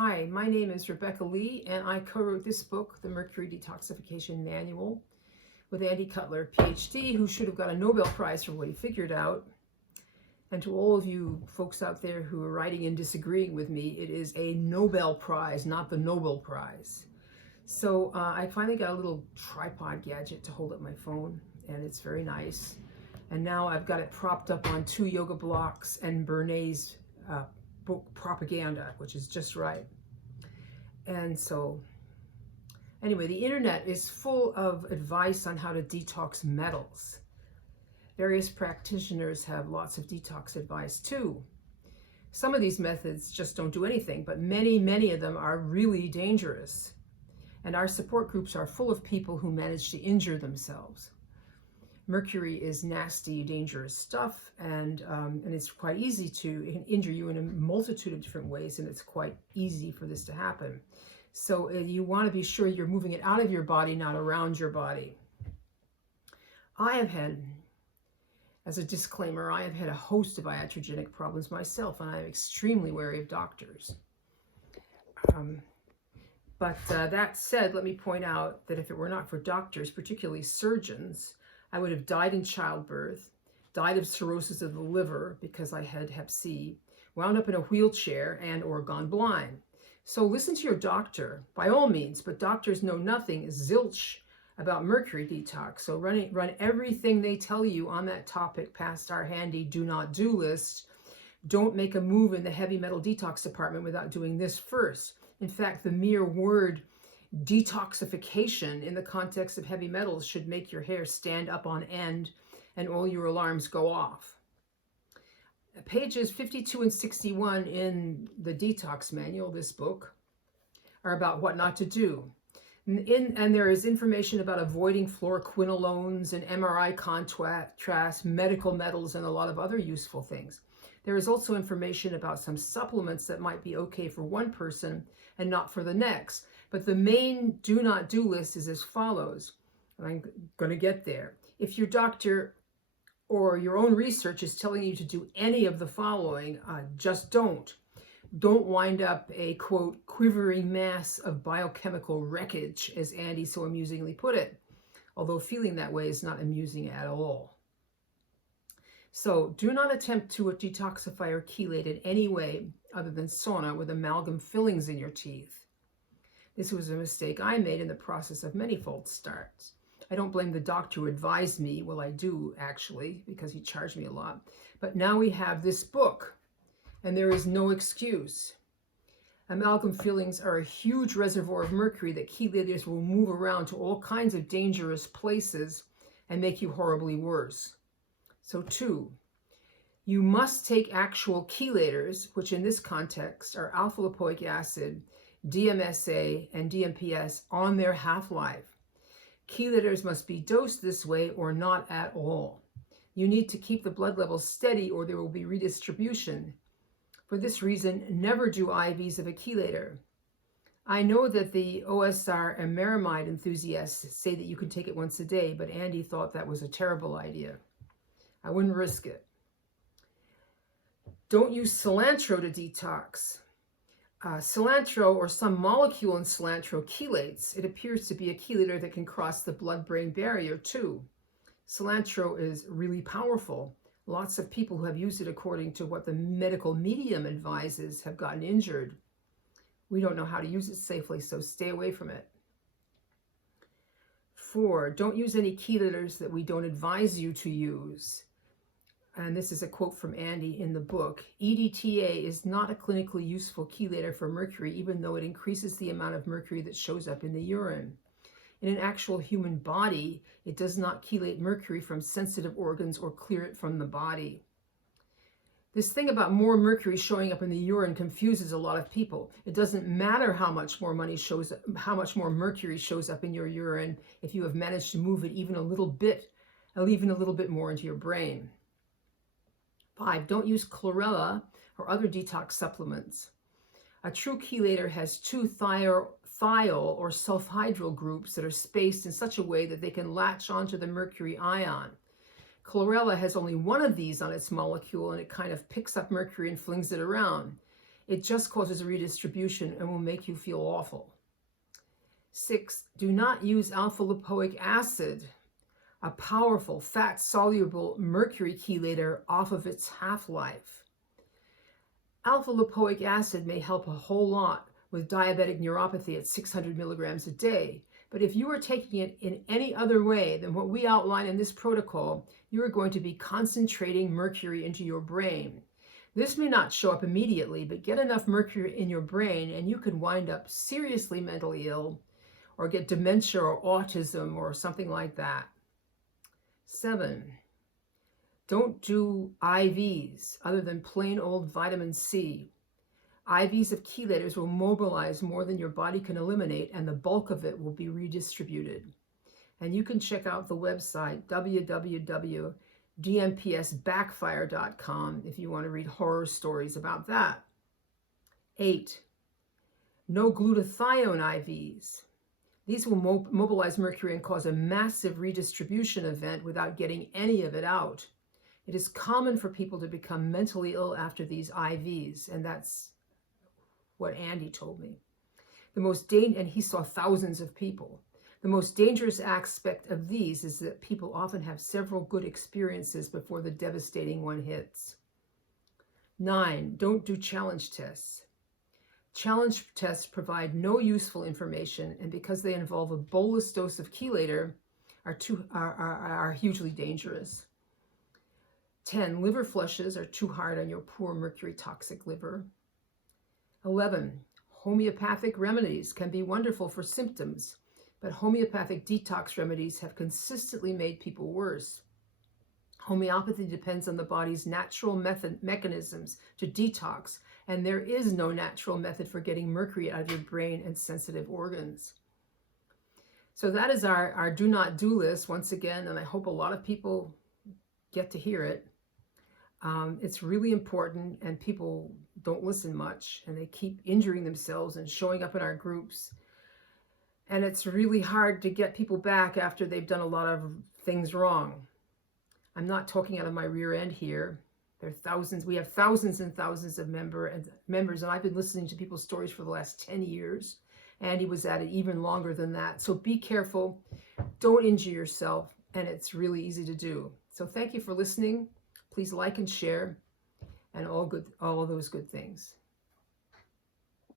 Hi, my name is Rebecca Lee, and I co-wrote this book, The Mercury Detoxification Manual, with Andy Cutler, PhD, who should have got a Nobel Prize for what he figured out. And to all of you folks out there who are writing and disagreeing with me, it is a Nobel Prize, not the Nobel Prize. So I finally got a little tripod gadget to hold up my phone, and it's very nice. And now I've got it propped up on 2 yoga blocks and Bernays book Propaganda, which is just right. And so anyway, the internet is full of advice on how to detox metals. Various practitioners have lots of detox advice too. Some of these methods just don't do anything, but many of them are really dangerous. And our support groups are full of people who manage to injure themselves. Mercury is nasty, dangerous stuff, and it's quite easy to injure you in a multitude of different ways, and it's quite easy for this to happen. So you want to be sure you're moving it out of your body, not around your body. I have had, as a disclaimer, I have had a host of iatrogenic problems myself, and I'm extremely wary of doctors. But that said, let me point out that if it were not for doctors, particularly surgeons, I would have died in childbirth, died of cirrhosis of the liver because I had Hep C, wound up in a wheelchair, and or gone blind. So listen to your doctor, by all means, but doctors know nothing, zilch, about mercury detox. So run everything they tell you on that topic past our handy do not do list. Don't make a move in the heavy metal detox department without doing this first. In fact, the mere word detoxification in the context of heavy metals should make your hair stand up on end and all your alarms go off. Pages 52 and 61 in the detox manual, this book, are about what not to do. And there is information about avoiding fluoroquinolones and MRI contrast, medical metals, and a lot of other useful things. There is also information about some supplements that might be okay for one person and not for the next. But the main do not do list is as follows. I'm going to get there. If your doctor or your own research is telling you to do any of the following, just don't. Don't wind up a, quote, quivering mass of biochemical wreckage, as Andy so amusingly put it. Although feeling that way is not amusing at all. So do not attempt to detoxify or chelate in any way other than sauna with amalgam fillings in your teeth. This was a mistake I made in the process of many false starts. I don't blame the doctor who advised me. Well, I do, actually, because he charged me a lot. But now we have this book, and there is no excuse. Amalgam fillings are a huge reservoir of mercury that chelators will move around to all kinds of dangerous places and make you horribly worse. So 2, you must take actual chelators, which in this context are alpha-lipoic acid, DMSA, and DMPS on their half-life. Chelators must be dosed this way or not at all. You need to keep the blood levels steady or there will be redistribution. For this reason, never do IVs of a chelator. I know that the OSR and Meramide enthusiasts say that you can take it once a day, but Andy thought that was a terrible idea. I wouldn't risk it. Don't use cilantro to detox. Cilantro, or some molecule in cilantro, chelates. It appears to be a chelator that can cross the blood-brain barrier too. Cilantro is really powerful. Lots of people who have used it according to what the medical medium advises have gotten injured. We don't know how to use it safely, so stay away from it. 4, don't use any chelators that we don't advise you to use. And this is a quote from Andy in the book. EDTA is not a clinically useful chelator for mercury, even though it increases the amount of mercury that shows up in the urine. In an actual human body, it does not chelate mercury from sensitive organs or clear it from the body. This thing about more mercury showing up in the urine confuses a lot of people. It doesn't matter how much more mercury shows up in your urine if you have managed to move it even a little bit more into your brain. 5, don't use chlorella or other detox supplements. A true chelator has 2 thiol or sulfhydryl groups that are spaced in such a way that they can latch onto the mercury ion. Chlorella has only one of these on its molecule, and it kind of picks up mercury and flings it around. It just causes a redistribution and will make you feel awful. 6, do not use alpha-lipoic acid, a powerful fat-soluble mercury chelator, off of its half-life. Alpha-lipoic acid may help a whole lot with diabetic neuropathy at 600 milligrams a day, but if you are taking it in any other way than what we outline in this protocol, you are going to be concentrating mercury into your brain. This may not show up immediately, but get enough mercury in your brain and you could wind up seriously mentally ill or get dementia or autism or something like that. 7, don't do IVs other than plain old vitamin C. IVs of chelators will mobilize more than your body can eliminate, and the bulk of it will be redistributed. And you can check out the website www.dmpsbackfire.com if you want to read horror stories about that. 8, no glutathione IVs. These will mobilize mercury and cause a massive redistribution event without getting any of it out. It is common for people to become mentally ill after these IVs, and that's what Andy told me. And he saw thousands of people. The most dangerous aspect of these is that people often have several good experiences before the devastating one hits. 9, don't do challenge tests. Challenge tests provide no useful information, and because they involve a bolus dose of chelator, are hugely dangerous. 10, liver flushes are too hard on your poor mercury toxic liver. 11, homeopathic remedies can be wonderful for symptoms, but homeopathic detox remedies have consistently made people worse. Homeopathy depends on the body's natural mechanisms to detox, and there is no natural method for getting mercury out of your brain and sensitive organs. So that is our do not do list once again, and I hope a lot of people get to hear it. It's really important, and people don't listen much, and they keep injuring themselves and showing up in our groups. And it's really hard to get people back after they've done a lot of things wrong. I'm not talking out of my rear end here. There are thousands. We have thousands and thousands of members, and I've been listening to people's stories for the last 10 years. Andy was at it even longer than that. So be careful. Don't injure yourself, and it's really easy to do. So thank you for listening. Please like and share, and all of those good things.